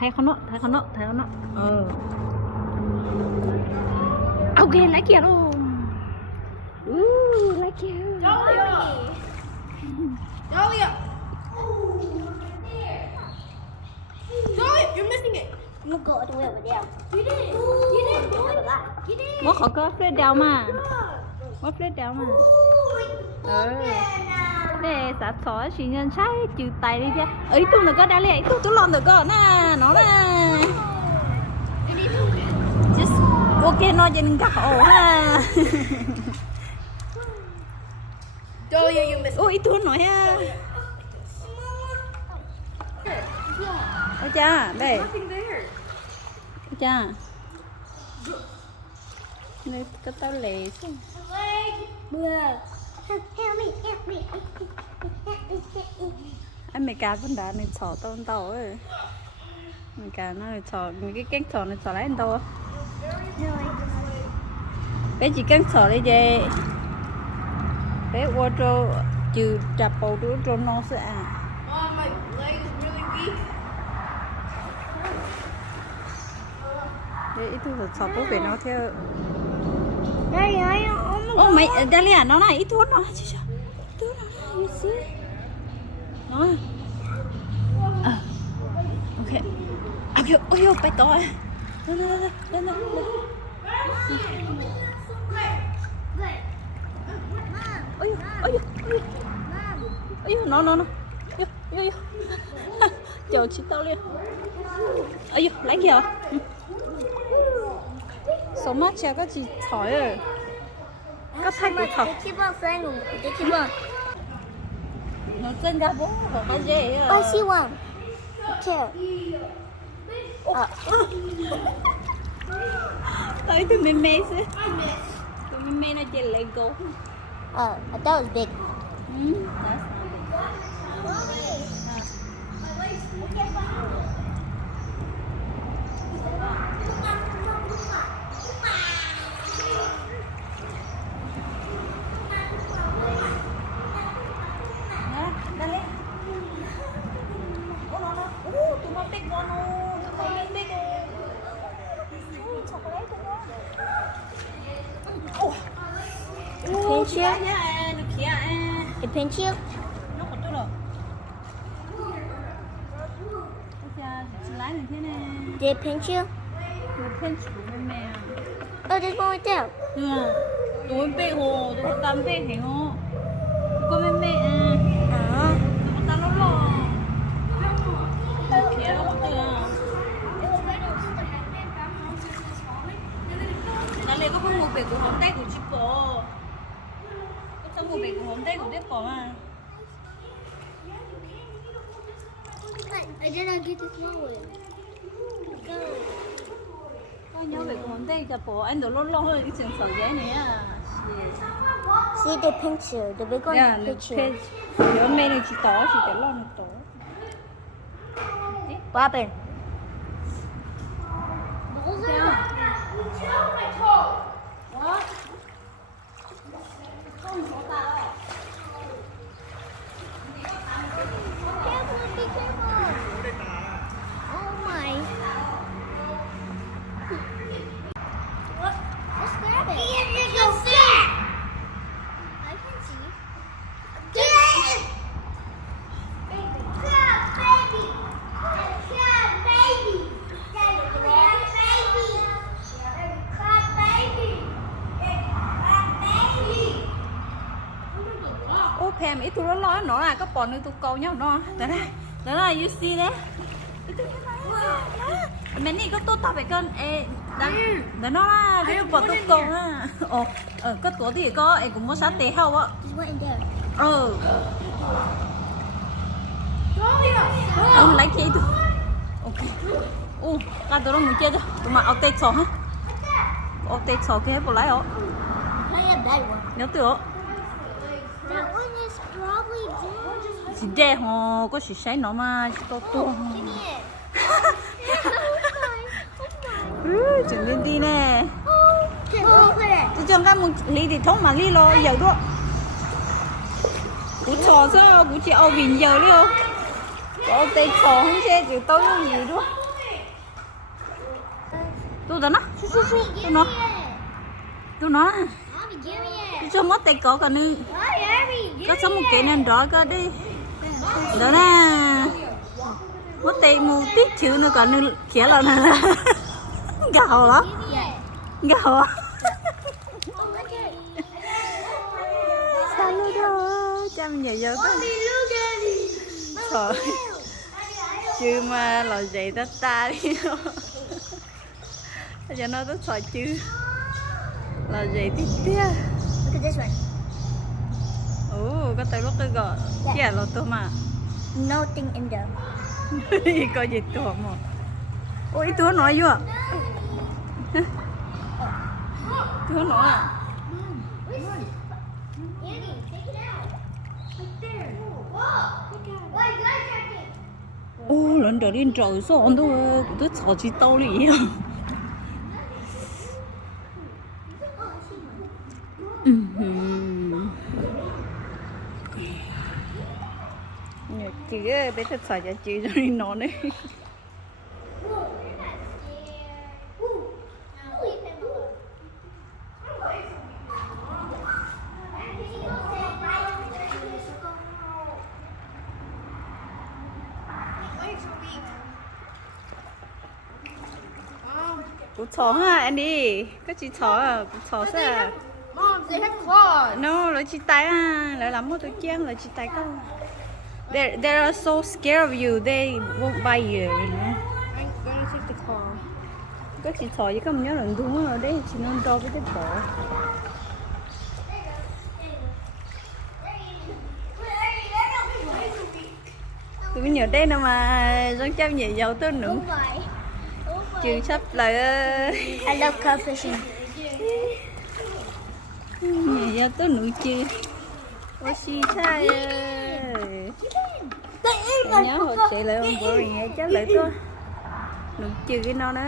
thay con nó ok lấy kia luôn lấy kia Julia, you're missing it. You go to where with them. You didn't do it. You did. bố khó có phết đào mà bố phết đào mà để sát sói chỉ nhân sai trừ tay đi chứ ấy tôi được có đã lẹ tôi lon được có nè nó nè just ok nó trên các ổ ha Julia, you missed it. ôi tôi nói ha ôi cha đây Nothing there. cha này có tao lẹ chứ Help me. anh mày cá vẫn đã này chó tao ơi mày cá nó này chó cái cánh chó này chó lấy anh tao bé chỉ cánh chó đây về bé qua trâu trừ trà bầu đứa trâu nó sẽ Oh, my leg is really weak. để ít thứ chó bố về nó theo Đây, ô mày đây là nó này ít thuốc nó chứ thuốc nó này you see nó ok ôi bay to lên ôi nó yo chờ chị tao liền ôi lấy kìa số mắt chả có gì thỏi rồi có thay của thỏi nó chân ra bố và cái gì I see one. Okay. tới từ mê chứ từ mê nó chỉ lấy gấu I thought it was big. Pinch you? It pinch you? nó còn tôi rồi chị lái này thế này Did it pinch you? thêm chủ mẹ Oh, there's one right there. tôi bê hồ tôi tắm bê thế hồ có mẹ tôi tắm nó lo kia nó có từ này có một bể của hòn tay của chị bò có một bể của hòn tay của đứa bò mà I didn't get this one. có nhớ về con đây cho bố anh đồ lo hơn cái trường sở ghé này à See the picture, the big one picture. nếu mẹ này chỉ tỏ chỉ cái lo nó tỏ What happened? Oh my. Let's grab it. You can see. I can see. Baby. ô phèm ít tôi nó nói là có bọn nữa tôi câu nhau nó đó là you see đấy mẹ này có tốt tao phải cân đó nó là cái bọn tôi câu á có tuổi thì có em cũng muốn sát tế hậu á There's one in there. ông lấy cái tôi ok cái tôi nó muốn chơi cho tụi mà ao tết sò hả ao tết sò cái bộ lấy ó I have that one. nhớ từ That one is probably dead. chỉ đẹp hồ có sự sáng nó mà chỉ có tôi Give me it. chừng lên đi nè Okay, put it. tôi cho cái một ly thì thống mà ly lo giờ đó cú trò sao cú chỉ ao bình giờ đi không có tê trò không chơi chỉ tôi gì đó Tôi đó nó. Tôi nó. Tôi nó. Mommy, give me it. Cho mất tay có cả nữ. Mommy, Có sống một cái nên đó có đi. Đó nè. Mất tay mu tít chữ nó còn nữ kia là nè. Gào lắm. Gào á. Sao luôn đó. Chăm nhiều giờ đó. Trời. Chứ mà là vậy ta ta đi. Cho nó tới sợ chứ. Là vậy tí tía. Look at this one. Ồ, có tay lúc cái gọi. Kia là tôi mà. Nothing in there. Có gì tôi mà. Ôi, tôi nói vô à. Tôi nói à. Annie, take it out. Right there. Whoa. Why you guys checking? Ồ, lần đầu tiên trời sao anh tôi sợ chị tao đi. Chị ơi, bé thật sợ cho chị cho nên nó đấy. Cú chó ha anh đi, có chị chó à, cú chó sao? Mom, they have claws. No, là chị tay à, là lắm một tôi chém là chị tay không. They are so scared of you, they won't bite you, you know. I'm gonna take the claw. Có chị chó chứ không nhớ lần đúng rồi đấy, chị nên đo với cái chó. Tôi nhớ đây nào mà dân chăm nhẹ dầu tôi nữa. Trừ sắp lại I love cod fishing. nhẹ dầu tôi nữa chứ. Ôi xì sai nhớ hồi chị lại ông bố nghe chắc lại tôi. Nụ trừ cái nó đó.